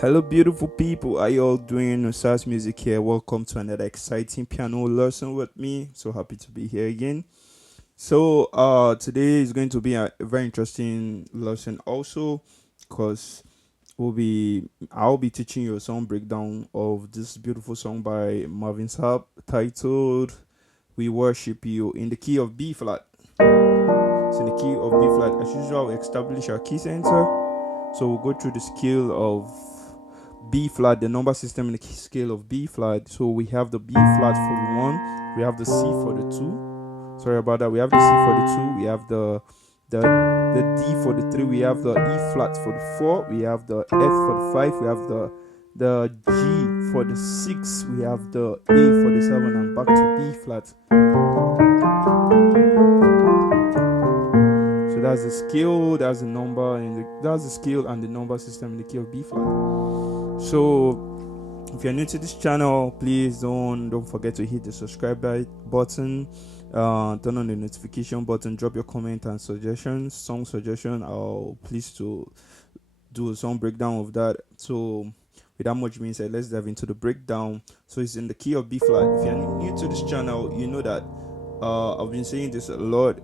Hello, beautiful people. How you all doing? OsazMusic here. Welcome to another exciting piano lesson with me. So happy to be here again. So, today is going to be a very interesting lesson also, because I'll be teaching you a song breakdown of this beautiful song by Marvin Sapp titled "We Worship You" in the key of B flat. It's in the key of B flat. As usual, we establish our key center. So we'll go through the scale of B flat, the number system in the scale of B flat. So we have the B flat for the one, we have the C for the two. Sorry about that. We have the C for the two, we have the D for the three, we have the E flat for the four, we have the F for the five, we have the G for the six, we have the A for the seven, and back to B flat. So that's the scale, that's the number, and that's the scale and the number system in the key of B flat. So if you're new to this channel, please don't forget to hit the subscribe button, turn on the notification button, drop your comment and suggestions, song suggestion. I'll please to do a song breakdown of that. So without much being said, let's dive into the breakdown. So it's in the key of B flat. If you're new to this channel, you know that I've been saying this a lot.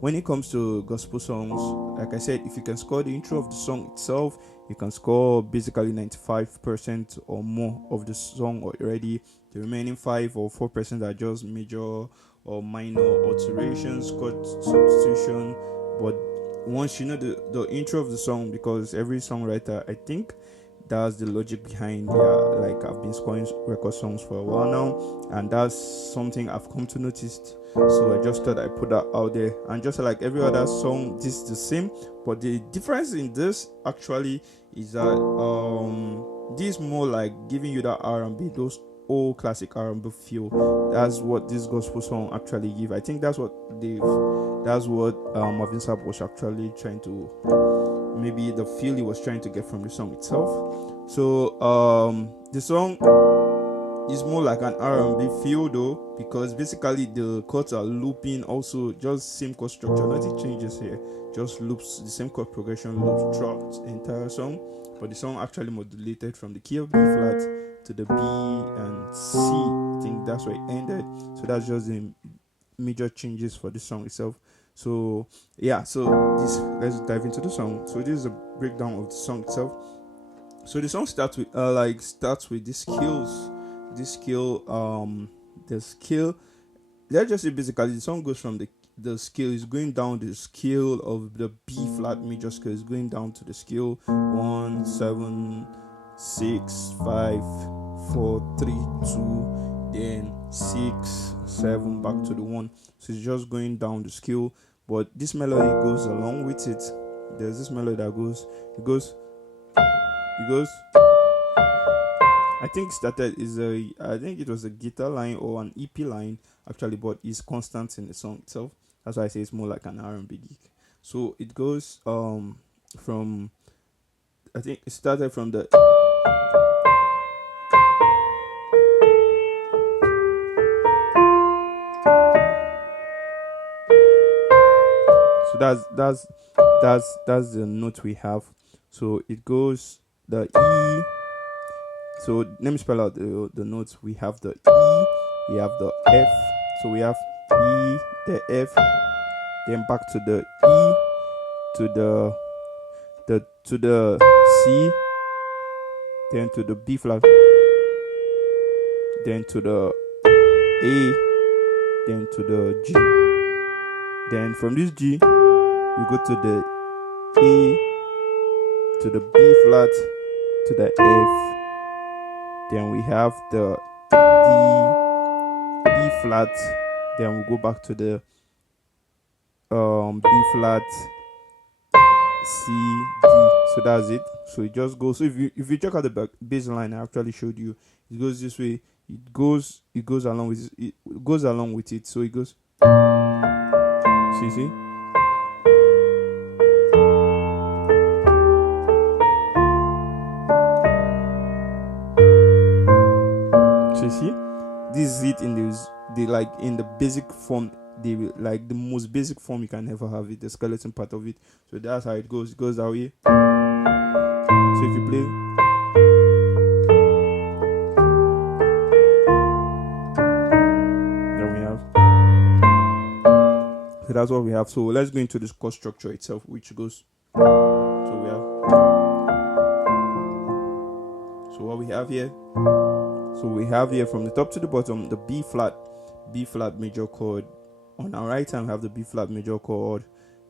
When it comes to gospel songs, like I said, if you can score the intro of the song itself, you can score basically 95% or more of the song already. The remaining 5 or 4% are just major or minor alterations, chord substitution. But once you know the intro of the song, because every songwriter, I think, that's the logic behind like I've been scoring record songs for a while now, and that's something I've come to notice. So I just thought I put that out there. And just like every other song, this is the same, but the difference in this actually is that this is more like giving you that R&B, those old classic R&B feel. That's what this gospel song actually give. I think that's what Marvin Sapp was actually trying to, maybe the feel he was trying to get from the song itself. So the song is more like an R&B feel though, because basically the chords are looping, also just same chord structure, nothing changes here, just loops, the same chord progression loops throughout the entire song. But the song actually modulated from the key of B flat to the B and C. I think that's where it ended. So that's just the major changes for the song itself. So yeah, so let's dive into the song. So this is a breakdown of the song itself. So the song starts with the scales. This scale, let's just say basically the song goes from the scale is going down the scale of the B flat major scale, is going down to the scale 1 7 6 5 4 3 2, then 6 7 back to the 1. So it's just going down the scale, but this melody goes along with it. There's this melody that goes, it goes. I think I think it was a guitar line or an EP line actually, but it's constant in the song itself. That's why I say it's more like an R&B gig. So it goes from, I think it started from the, so that's the note we have. So it goes the E. So let me spell out the notes. We have the E, we have the F. So we have E, the F, then back to the E, to the C, then to the B flat, then to the A, then to the G. Then from this G, we go to the A, to the B flat, to the F. Then we have the D, E flat. Then we go back to the B flat, C, D. So that's it. So it just goes. So if you check out the bass line I actually showed you, it goes this way. It goes along with it. It goes along with it. So it goes. See. So you see, this is it in the basic form, the most basic form you can ever have it, the skeleton part of it. So that's how it goes. It goes that way. So if you play, then we have. So that's what we have. So let's go into this chord structure itself, which goes. So we have. So what we have here. So we have here from the top to the bottom the B flat major chord. On our right hand we have the B flat major chord,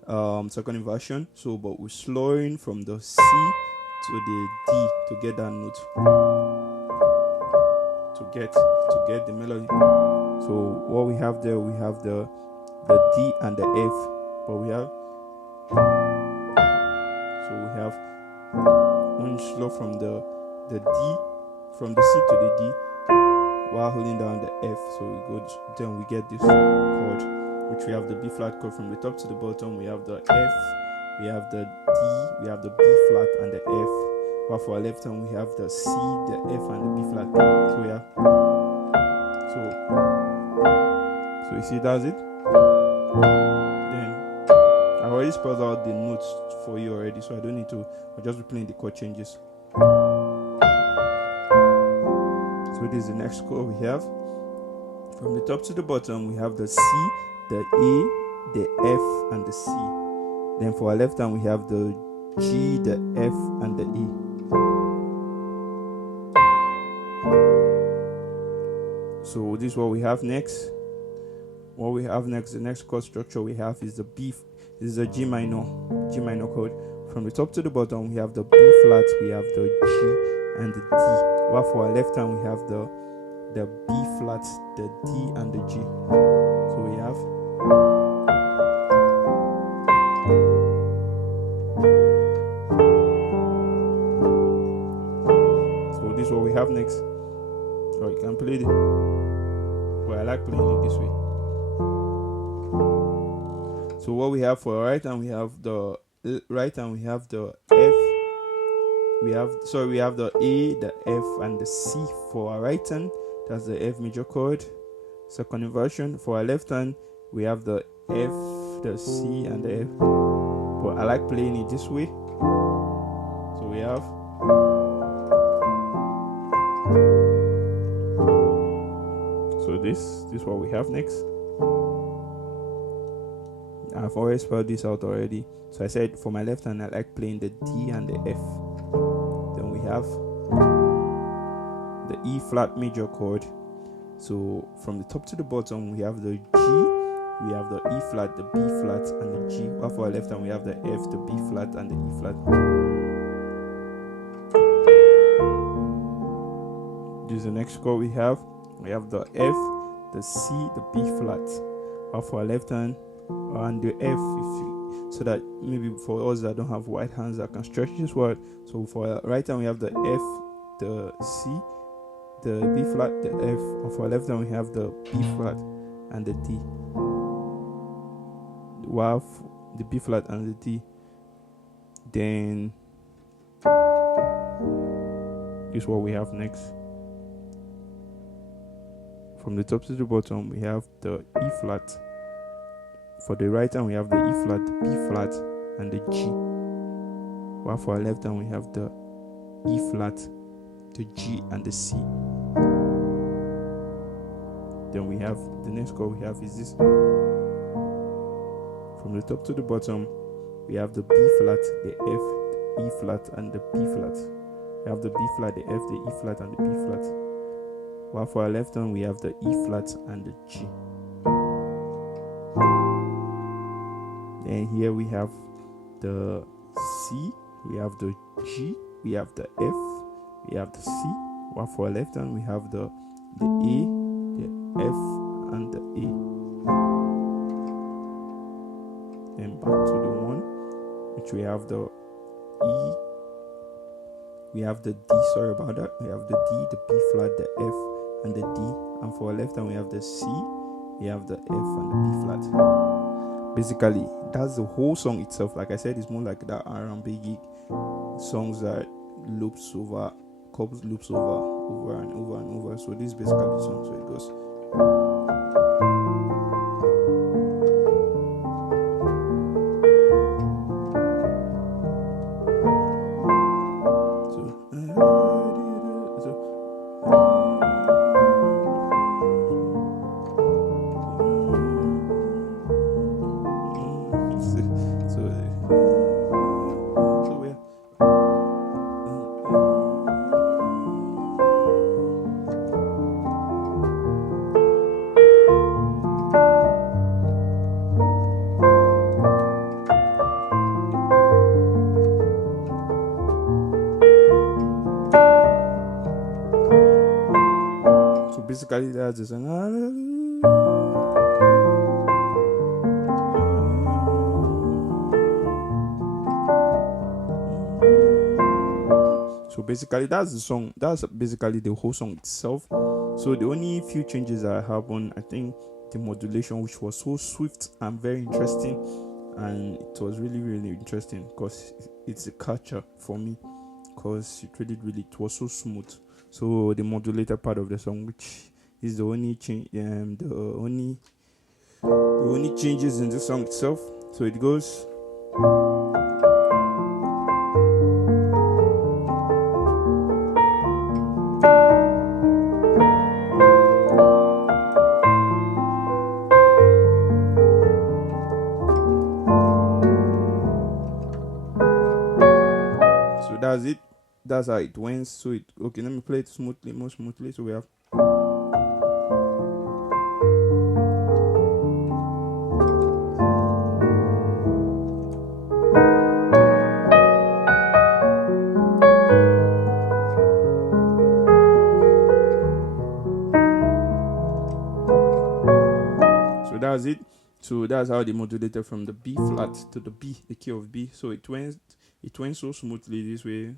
second inversion. So but we're slowing from the C to the D to get that note, to get the melody. So what we have there, we have the D and the F, but we have, so we have one slow from the D, from the C to the D, while holding down the F. So we go, then we get this chord, which we have the B flat chord from the top to the bottom. We have the F, we have the D, we have the B flat and the F. While for our left hand we have the C, the F and the B flat. So yeah, so you see that's it. Then I already spelled out the notes for you already, so I don't need to. I'll just be playing the chord changes. So this is the next chord we have. From the top to the bottom, we have the C, the A, the F, and the C. Then for our left hand, we have the G, the F, and the E. So this is what we have next. What we have next, the next chord structure we have is the B. This is a G minor chord. From the top to the bottom, we have the B flat, we have the G, and the D. While for our left hand, we have the B flat, the D, and the G. So we have. So this is what we have next. Oh, you can play it. Well, I like playing it this way. So what we have for our right hand, we have the F. We have the A, the F, and the C for our right hand. That's the F major chord, second inversion. For our left hand, we have the F, the C, and the F. But I like playing it this way. So we have. So this is what we have next. I've already spelled this out already. So I said for my left hand, I like playing the D and the F. Then we have the E flat major chord. So from the top to the bottom, we have the G, we have the E flat, the B flat, and the G. While for our left hand, we have the F, the B flat, and the E flat. This is the next chord we have. We have the F, the C, the B flat. While for our left hand, and the F, so that maybe for us that don't have white hands, I can stretch this word. So for our right hand, we have the F, the C, the B flat, the F. And for our left hand, we have the B flat and the D. While the B flat and the D. Then this is what we have next. From the top to the bottom, we have the E flat. For the right hand, we have the E flat, the B flat, and the G. While for our left hand, we have the E flat, the G, and the C. Then we have the next chord we have is this. From the top to the bottom, we have the B flat, the F, the E flat, and the B flat. We have the B flat, the F, the E flat, and the B flat. While for our left hand, we have the E flat and the G. And here we have the C, we have the G, we have the F, we have the C. While for our left hand, we have the A, the F, and the A. Then back to the one, which we have the E, we have the D, sorry about that. We have the D, the B flat, the F, and the D. And for our left hand, we have the C, we have the F, and the B flat. Basically, that's the whole song itself. Like I said, it's more like that R&B gig songs that loops over, chords loops over and over and over. So this is basically the song. So it goes. basically that's the song. So basically that's the song. That's basically the whole song itself. So the only few changes I have on, I think, the modulation, which was so swift and very interesting, and it was really really interesting because it's a catcher for me, because it was so smooth. So the modulated part of the song, which is the only change, the only changes in the song itself. So it goes. So that's it. That's how it went. So it okay. Let me play it smoothly, more smoothly. So we have. So that's it. So that's how they modulated from the B flat to the B, the key of B. So it went so smoothly this way.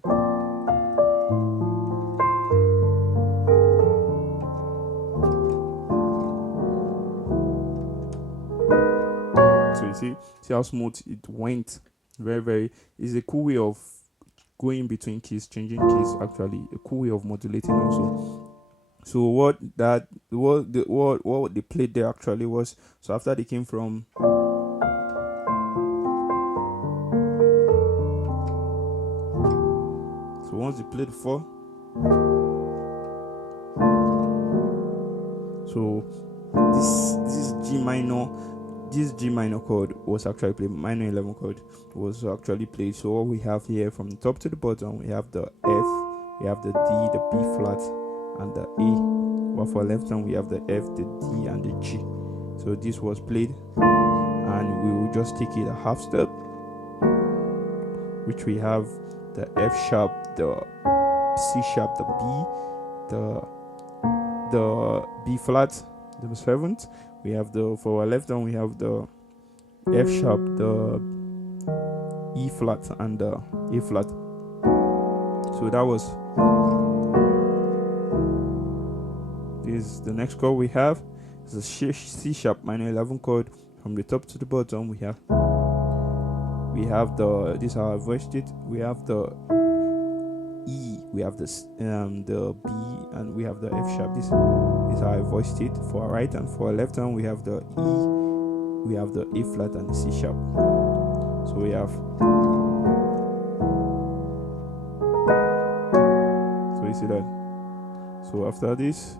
So you see how smooth it went. Very, very. It's a cool way of going between keys, changing keys. Actually, a cool way of modulating also. So what they played there actually was, so after they came from. So once they played 4. So this G minor chord was actually played. Minor 11 chord was actually played. So what we have here from the top to the bottom, we have the F, we have the D, the B flat, and the A. While for left hand we have the F, the D, and the G. So this was played, and we will just take it a half step, which we have the F sharp, the C sharp, the B, the B flat, the 7th. We have for our left hand we have the F sharp, the E flat, and the A flat. So that was this. The next chord we have is the C sharp minor 11 chord. From the top to the bottom we have this is how I voiced it. We have the E, we have the B, and we have the F sharp. This is how I voiced it for our right hand. For our left hand we have the E, we have the A flat, and the C sharp. So we have. So you see that. So after this.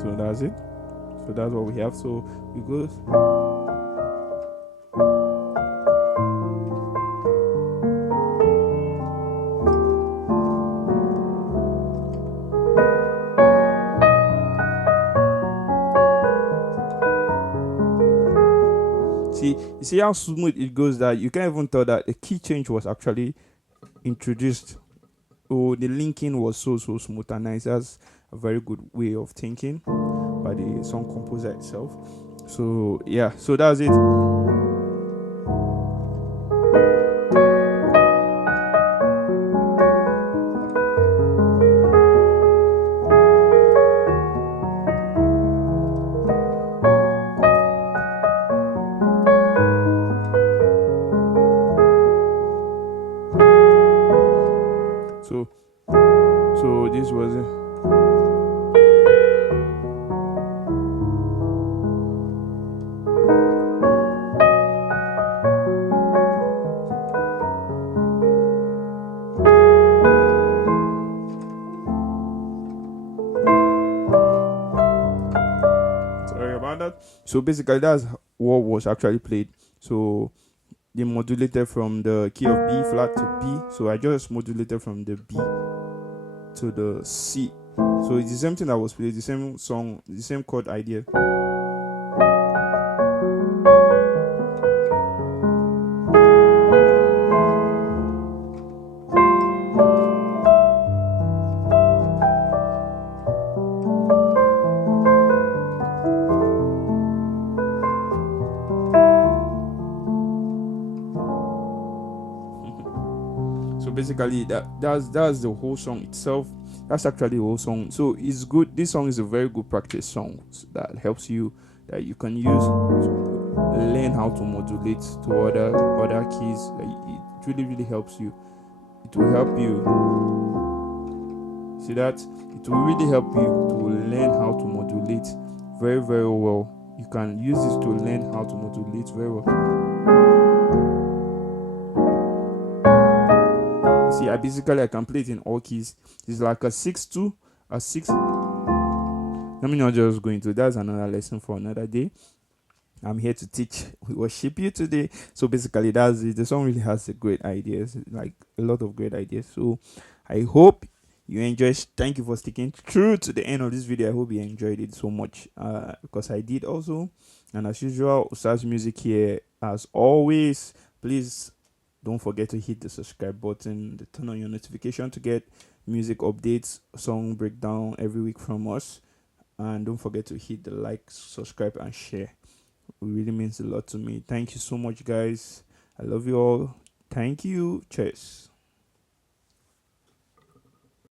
So that's it. So that's what we have. So we go. You see how smooth it goes that you can't even tell that a key change was actually introduced. Oh, the linking was so smooth and nice. That's a very good way of thinking by the song composer itself. So yeah, so that's it. So this was it. Sorry about that. So basically that's what was actually played. So they modulated from the key of B flat to B. So I just modulated from the B to the C. So it's the same thing that was played, the same song, the same chord idea. So basically that's the whole song itself. That's actually the whole song. So it's good. This song is a very good practice song that helps you, that you can use to learn how to modulate to other keys. It really really helps you. It will help you. See that? It will really help you to learn how to modulate very very well. You can use this to learn how to modulate very well. See, I can play it in all keys. It's like a 6-2, a 6. Let me not just go into that's another lesson for another day. I'm here to teach, worship you today. So basically, that's it. The song really has a great ideas, like a lot of great ideas. So I hope you enjoy. Thank you for sticking through to the end of this video. I hope you enjoyed it so much, because I did also. And as usual, OsazMusic here. As always, please don't forget to hit the subscribe button, turn on your notification to get music updates, song breakdown every week from us. And don't forget to hit the like, subscribe, and share. It really means a lot to me. Thank you so much, guys. I love you all. Thank you. Cheers.